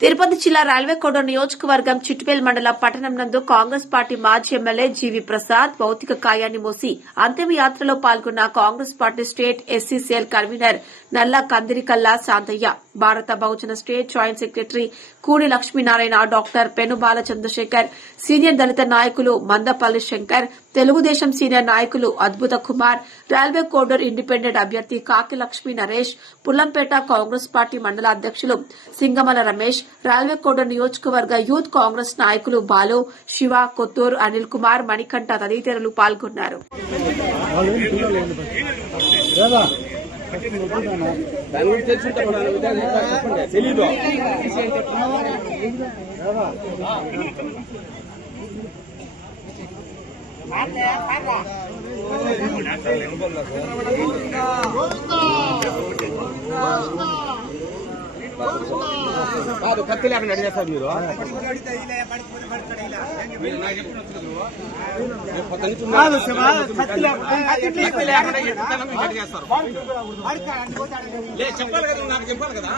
తిరుపతి జిల్లా రైల్వేకోడ నియోజకవర్గం చిట్టుపేల్ మండల పట్టణం నందు కాంగ్రెస్ పార్టీ మాజీ ఎమ్మెల్యే జీవి ప్రసాద్ భౌతిక కాయాన్ని మోసి అంతిమయాత్రలో పాల్గొన్న Congress party state SCCL convener నల్ల కందిరికల్లా శాంతయ్య. భారత బహుజన స్టేట్ జాయింట్ సెక్రటరీ కూడి లక్ష్మీనారాయణ డాక్టర్ పెనుబాల చంద్రశేఖర్ సీనియర్ దళిత నాయకులు మందపల్లి శంకర్ తెలుగుదేశం సీనియర్ నాయకులు అద్భుత కుమార్ రైల్వే కోడర్ ఇండిపెండెంట్ అభ్యర్థి కాకి లక్ష్మీ నరేష్ పుల్లంపేట కాంగ్రెస్ పార్టీ మండల అధ్యక్షులు సింగమల రమేష్ రైల్వే కోడర్ నియోజకవర్గ యూత్ కాంగ్రెస్ నాయకులు బాలు శివ కొత్తూరు అనిల్ కుమార్ మణికంఠ తదితరులు పాల్గొన్నారు దాని గురించి తెలుసుంటే మన విధానం చెప్పండి తెలీదు కాదు కత్తి లేకుండా అడిగేస్తారు మీరు. కొత్త లేకుండా అడిగేస్తారు. లే చెప్పాలి కదా నాకు చెప్పాలి కదా.